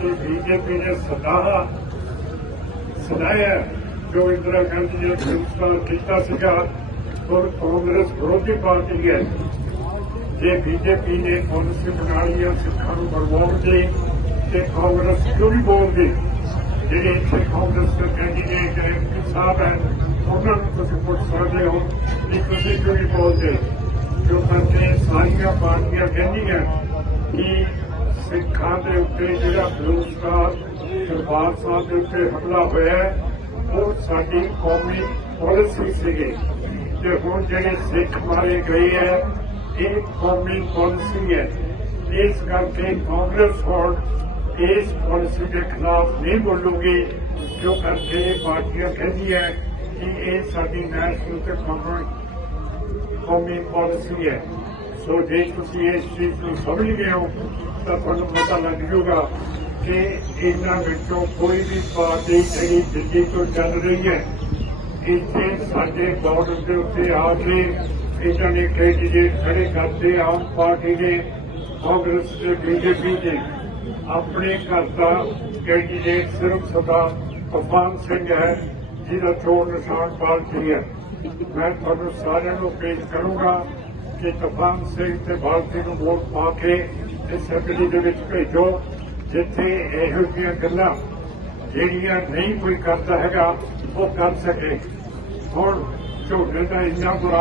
ਕਿ ਬੀਜੇਪੀ ਨੇ ਸਦਾ ਸਦਾਇਆ ਜੋ ਇੰਦਰਾ ਗਾਂਧੀ ਨੇ ਸੰਸਕਾਰ ਕੀਤਾ ਸੀਗਾ। ਔਰ ਕਾਂਗਰਸ ਵਿਰੋਧੀ ਪਾਰਟੀ ਹੈ। ਜੇ ਬੀਜੇਪੀ ਨੇ ਪਾਲਿਸੀ ਬਣਾ ਲਈ ਹੈ ਸਿੱਖਾਂ ਨੂੰ ਬਰਬਾਦ ਦੀ ਤੇ ਕਾਂਗਰਸ ਕਿਉਂ ਨਹੀਂ ਬੋਲਦੀ? ਜਿਹੜੇ ਇੱਥੇ ਕਾਂਗਰਸ ਦੇ ਕੈਂਡੀਡੇਟ ਹੈ ਐਮਪੀ ਸਾਹਿਬ ਹੈ, ਉਹਨਾਂ ਨੂੰ ਤੁਸੀਂ ਪੁੱਛ ਸਕਦੇ ਹੋ ਕਿ ਤੁਸੀਂ ਕਿਉਂ ਨਹੀਂ ਬੋਲਦੇ? ਸਾਰੀਆਂ ਪਾਰਟੀਆਂ ਕਹਿੰਦੀਆਂ ਕਿ ਸਿੱਖਾਂ ਦੇ ਉੱਤੇ ਜਿਹੜਾ ਬਲੂਸਟਾਰ ਦਰਬਾਰ ਸਾਹਿਬ ਦੇ ਉੱਤੇ ਹਮਲਾ ਹੋਇਆ ਹੈ, ਉਹ ਸਾਡੀ ਕੌਮੀ ਪਾਲਿਸੀ ਸੀਗੀ। ਤੇ ਹੁਣ ਜਿਹੜੇ ਸਿੱਖ ਮਾਰੇ ਗਏ ਹੈ ਇਹ ਕੌਮੀ ਪਾਲਿਸੀ ਹੈ। ਇਸ ਕਰਕੇ ਕਾਂਗਰਸ ਹੁਣ ਇਸ ਪਾਲਿਸੀ ਦੇ ਖਿਲਾਫ ਨਹੀਂ ਬੋਲੂਗੀ ਜੋ ਕਰਕੇ ਇਹ ਪਾਰਟੀਆਂ ਕਹਿੰਦੀਆਂ ਕਿ ਇਹ ਸਾਡੀ ਨੈਸ਼ਨਲ ਤੇ ਕੌਮੀ ਕੌਮੀ ਪਾਲਿਸੀ ਹੈ। ਸੋ ਜੇ ਤੁਸੀਂ ਇਸ ਚੀਜ਼ ਨੂੰ ਸਮਝ ਗਏ ਹੋ, ਤਾਂ ਤੁਹਾਨੂੰ ਪਤਾ ਲੱਗ ਜਾਊਗਾ ਕਿ ਇਹਨਾਂ ਵਿੱਚੋਂ ਕੋਈ ਵੀ ਪਾਰਟੀ ਜਿਹੜੀ ਦਿੱਲੀ ਤੋਂ ਚੱਲ ਰਹੀ ਹੈ, ਇੱਥੇ ਸਾਡੇ ਬਾਰਡਰ ਦੇ ਉੱਤੇ ਆ ਕੇ ਇਹਨਾਂ ਨੇ ਕੈਂਡੀਡੇਟ ਖੜੇ ਕਰਦੇ ਆਮ ਪਾਰਟੀ ਦੇ, ਕਾਂਗਰਸ ਤੇ ਬੀਜੇਪੀ ਦੇ, ਆਪਣੇ ਘਰ ਦਾ ਕੈਂਡੀਡੇਟ ਸਿਰਫ ਸਦਾ ਕਪਾਨ ਸਿੰਘ ਹੈ, ਜਿਹਦਾ ਚੋਣ ਨਿਸ਼ਾਨ ਪਾਰਟੀ ਹੈ। ਮੈਂ ਤੁਹਾਨੂੰ ਸਾਰਿਆਂ ਨੂੰ ਪੇਸ਼ ਕਰੂੰਗਾ ਕਿ ਤਫਾਨ ਸਿੰਘ ਤੇ ਭਾਰਤੀ ਨੂੰ ਵੋਟ ਪਾ ਕੇ ਇਸ ਅਸੈਂਬਲੀ ਦੇ ਵਿੱਚ ਭੇਜੋ, ਜਿੱਥੇ ਇਹੋ ਜਿਹੀਆਂ ਗੱਲਾਂ ਜਿਹੜੀਆਂ ਨਹੀਂ ਕੋਈ ਕਰਦਾ ਹੈਗਾ, ਉਹ ਕਰ ਸਕੇ। ਹੁਣ ਝੋਨੇ ਦਾ ਇੰਨਾ ਬੁਰਾ